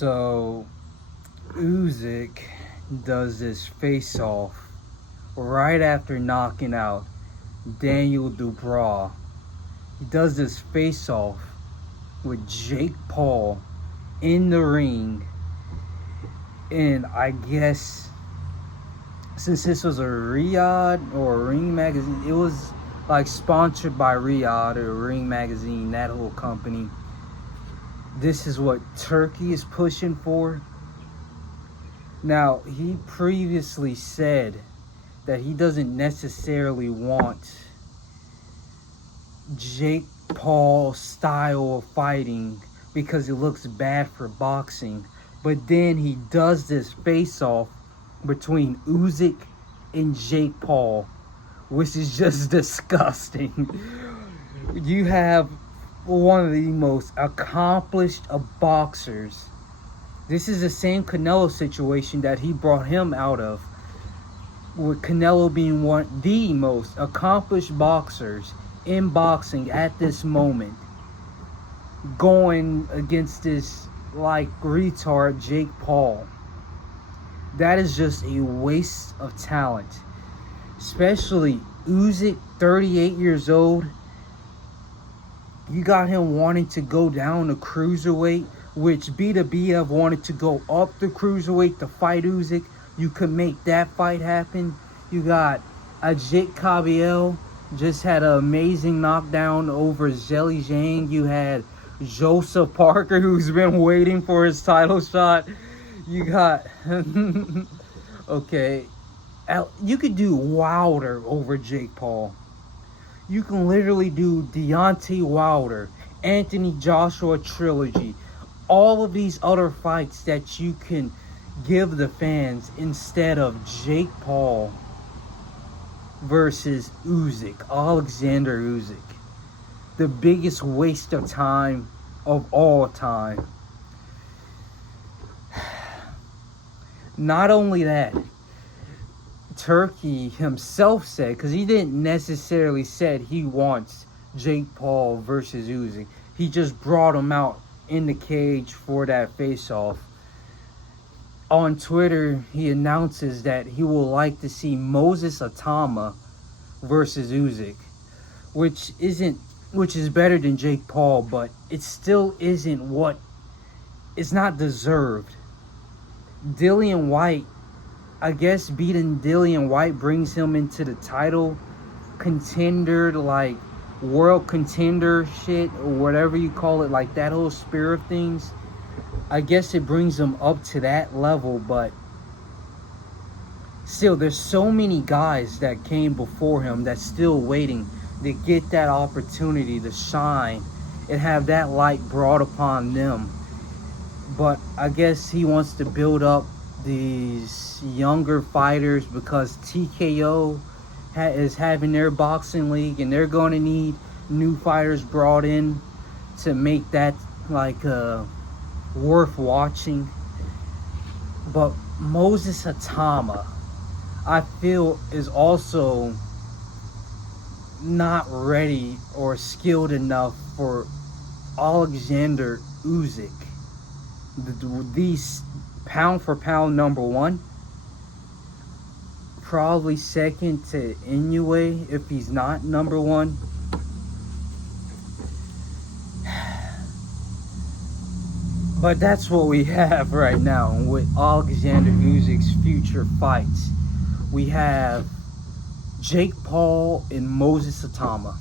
So Usyk does this face-off right after knocking out Daniel Dubois. He does this face-off with Jake Paul in the ring, and I guess since this was a Riyadh or a Ring magazine, it was like sponsored by Riyadh or Ring magazine, that whole company. This is what Turkey is pushing for. Now, he previously said that he doesn't necessarily want Jake Paul's style of fighting because it looks bad for boxing. But then he does this face-off between Usyk and Jake Paul, which is just disgusting. You have one of the most accomplished of boxers. This is the same Canelo situation that he brought him out of, with Canelo being one of the most accomplished boxers in boxing at this moment, going against this like retard Jake Paul. That is just a waste of talent. Especially Usyk, 38 years old. You got him wanting to go down to cruiserweight, which BWF wanted to go up the cruiserweight to fight Usyk. You could make that fight happen. You got Ajit Kabiel, just had an amazing knockdown over Zheli Zhang. You had Joseph Parker, who's been waiting for his title shot. You got okay, you could do Wilder over Jake Paul. You can literally do Deontay Wilder, Anthony Joshua trilogy, all of these other fights that you can give the fans instead of Jake Paul versus Usyk, Oleksandr Usyk. The biggest waste of time of all time. Not only that, Turkey himself said, because he didn't necessarily said he wants Jake Paul versus Usyk. He just brought him out in the cage for that face-off. On Twitter, he announces that he would like to see Moses Atama versus Usyk, which is better than Jake Paul, but it still isn't it's not deserved. Dillian White, I guess beating Dillian White brings him into the title contender, like world contender shit, or whatever you call it, like that whole spirit of things. I guess it brings him up to that level, but still, there's so many guys that came before him that's still waiting to get that opportunity to shine and have that light brought upon them. But I guess he wants to build up these younger fighters because TKO is having their boxing league, and they're going to need new fighters brought in to make that like worth watching. But Moses Atama, I feel, is also not ready or skilled enough for Oleksandr Usyk. These pound for pound number one, probably second to Inoue if he's not number one. But that's what we have right now with Oleksandr Usyk's future fights. We have Jake Paul and Moses Atama.